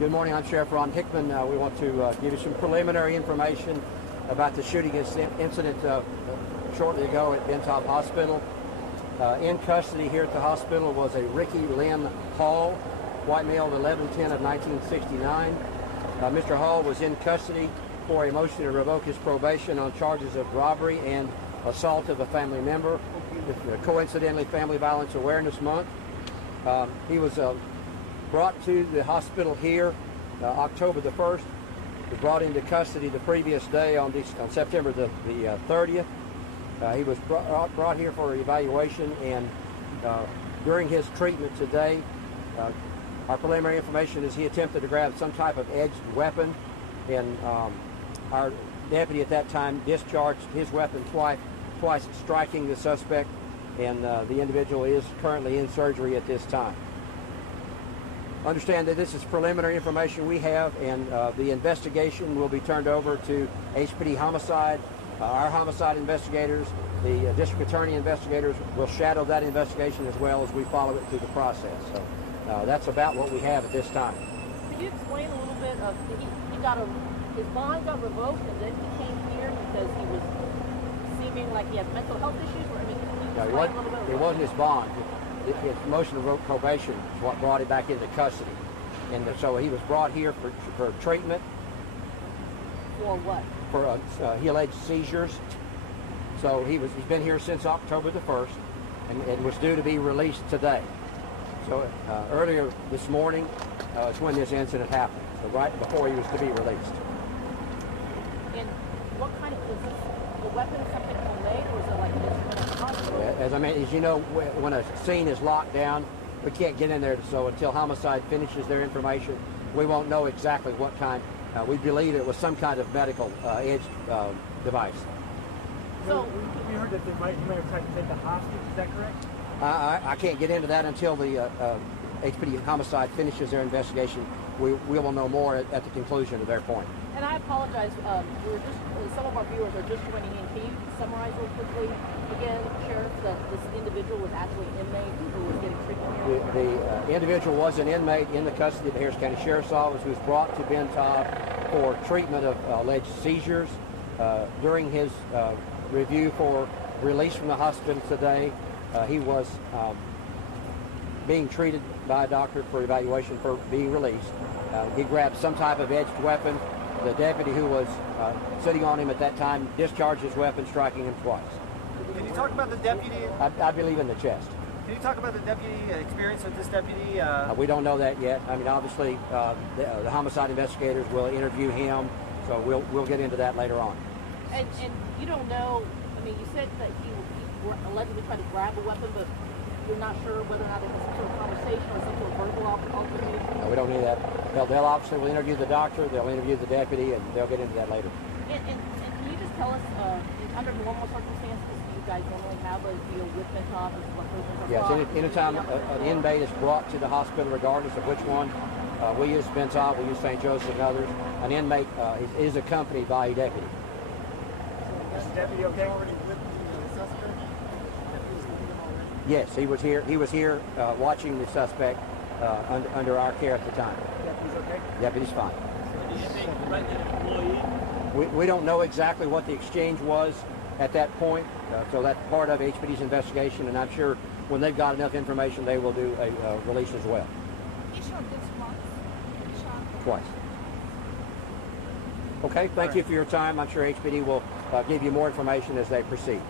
Good morning, I'm Sheriff Ron Hickman. We want to give you some preliminary information about the shooting incident shortly ago at Ben Taub Hospital. In custody here at the hospital was a Ricky Lynn Hall, white male, 11/10 of 1969. Mr. Hall was in custody for a motion to revoke his probation on charges of robbery and assault of a family member. Coincidentally, Family Violence Awareness Month. He was brought to the hospital here October the 1st. He was brought into custody the previous day on September the 30th. He was brought here for evaluation, and during his treatment today, our preliminary information is he attempted to grab some type of edged weapon, and our deputy at that time discharged his weapon twice striking the suspect, and the individual is currently in surgery at this time. Understand that this is preliminary information we have, and the investigation will be turned over to HPD Homicide. Our homicide investigators, the district attorney investigators will shadow that investigation as well as we follow it through the process. So that's about what we have at this time. Could you explain a little bit of, his bond got revoked and then he came here because he was seeming like he had mental health issues? Or, I mean, can you explain a little bit? It wasn't his bond. His motion to revoke probation is what brought him back into custody. And so he was brought here for treatment. For what? For he alleged seizures. So he's been here since October the 1st and was due to be released today. So earlier this morning is when this incident happened. So right before he was to be released. And what kind of, is this the weapon something homemade, or is it like an instrument at the hospital? As you know, when a scene is locked down, we can't get in there. So until homicide finishes their information, we won't know exactly what kind. We believe it was some kind of medical edged device. So we heard that he might have tried to take the hostage. Is that correct? I can't get into that until the HPD Homicide finishes their investigation. We will know more at the conclusion of their point. And I apologize. Some of our viewers are just joining in. Can you summarize real quickly again, Sheriff, that this individual was actually an inmate who was getting treatment here? The individual was an inmate in the custody of the Harris County Sheriff's Office who was brought to Ben Taub for treatment of alleged seizures. During his review for release from the hospital today, he was being treated by a doctor for evaluation for being released. He grabbed some type of edged weapon. The deputy who was sitting on him at that time discharged his weapon, striking him twice. Can you talk about the deputy? I believe in the chest. Can you talk about the deputy experience with this deputy? We don't know that yet. I mean, obviously, the homicide investigators will interview him, so we'll get into that later on. And you don't know. I mean, you said that he allegedly tried to grab a weapon, but you're not sure whether or not it was some sort of conversation or some sort of verbal altercation? No, we don't need that. They'll obviously will interview the doctor, they'll interview the deputy, and they'll get into that later. And can you just tell us, under normal circumstances, do you guys normally have a deal with Ben Taub? Yes, anytime an inmate is brought to the hospital, regardless of which one, we use Ben Taub, we use St. Joseph and others, an inmate is accompanied by a deputy. Is the deputy okay already with the suspect? Yes, he was here. He was here watching the suspect under our care at the time. Deputy's okay? Deputy's fine. Do you think the right employee? We don't know exactly what the exchange was at that point, so that's part of HPD's investigation, and I'm sure when they've got enough information, they will do a release as well. He shot this once. He shot Twice. Okay, thank you for your time. I'm sure HPD will give you more information as they proceed.